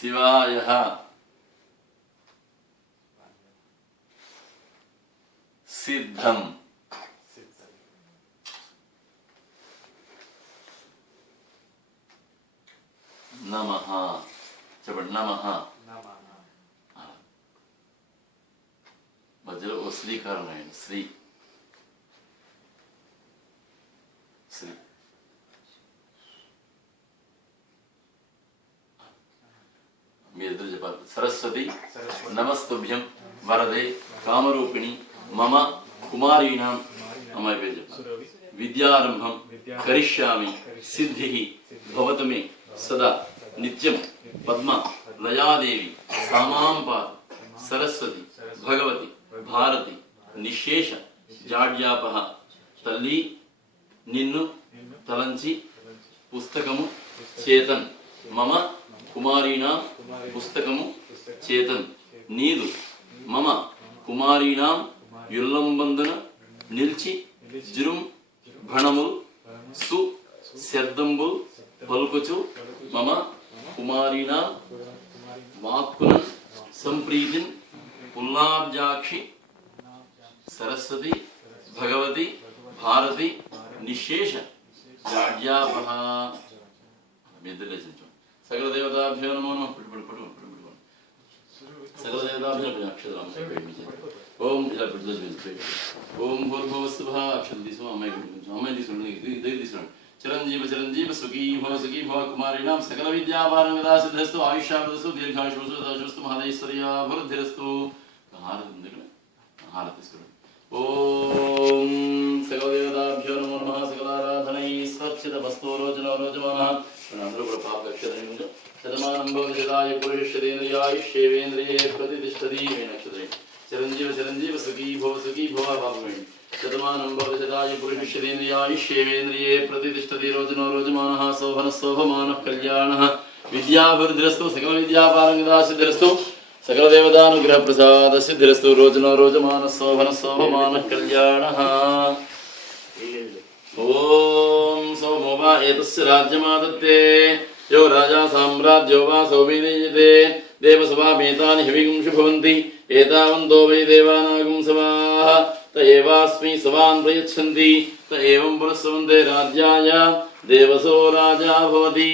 शिवायः सिद्धं नमः చెప్పండి నమః మధ్యలో ఓ శ్రీకారం రాయండి శ్రీ శ్రీ మీ ఇద్దరు చెప్పాలి సరస్వతి నమస్తుభ్యం వరదే కామరూపిణి మమ కుమారీణాం అమ్మాయి పేరు చెప్పాలి విద్యారంభం కరిష్యామి సిద్ధిః భవతు మే సదా నిత్యం పద్మ లయాదేవి సామాంపాద సరస్వతి భగవతి భారతి నిశేష జాడ్యాపహ తల్లి నిన్ను తలంచి పుస్తకము చేతన్ మమ కుమారీణాం పుస్తకము చేతన్ నీదు మమ కుమారీణాం యుల్లంబందున నిల్చి జురుం భణముల్ సు శబ్దంబుల్ పలుకుచు మమ కుమారీణాం వాక్కున సంప్రీతిన్ పుల్లాబ్జాక్షి సరస్వతి భగవతి భారతి నిశేష జాడ్యాపహ సకల దేవతాభ్యో నమో నమః సకల దేవతాభ్యో అక్షరాం ఓం ఓం భూర్భువస్సుభః అక్షరం తీసుకో అమ్మాయి అమ్మాయి తీసుకోండి దగ్గర తీసుకోండి చిరంజీవ చిరంజీవ సుఖీ భవ కుమారీణాం సకల విద్యాపారంగదా సిద్ధిస్తు ఆయుష్యావృతస్తు దీర్ఘాయుషు దాశుస్తు మహదైశ్వర్యాభివృద్ధిరస్తు హారతి ఉంది ఇక్కడ హారతి తీసుకోండి ఓం సకల దేవతాభ్యో నమో నమః సకలారాధనై స్వచ్ఛిత వస్తు రోచనో రోచమానః అందరూ కూడా పాప అక్షరం శతమానం భవతి యదాయ పురుషేంద్రియాయుష్యేవేంద్రియే ప్రతిష్టతి నక్షత్రే చిరంజీవ చిరంజీవ సుఖీ భవ పాపమే శతమానం భవతి యదాయ పురుషేంద్రియాయుష్యేవేంద్రియే ప్రతిష్టతి రోచనో రోచమానః శోభనః కళ్యాణః విద్యాభివృద్ధిరస్తు సకల విద్యాపారంగదా సిద్ధిరస్తు సకల దేవతానుగ్రహ ప్రసాద సిద్ధిరస్తు రోచనో రోచమానః శోభనః కళ్యాణః ఓం సోమో వా ఏతస్య రాజ్యమాదత్తే యో రాజా సామ్రాజ్యో వా సౌవినీయతే దేవసభామేతాని హవిగుంషు భవంతి ఏతావంతో వై దేవానాగం సవాః త ఏవాస్మి సవాన్ ప్రయచ్చంతి త ఏవం పురస్సవంతే రాజ్యాయ దేవసో రాజా భవతి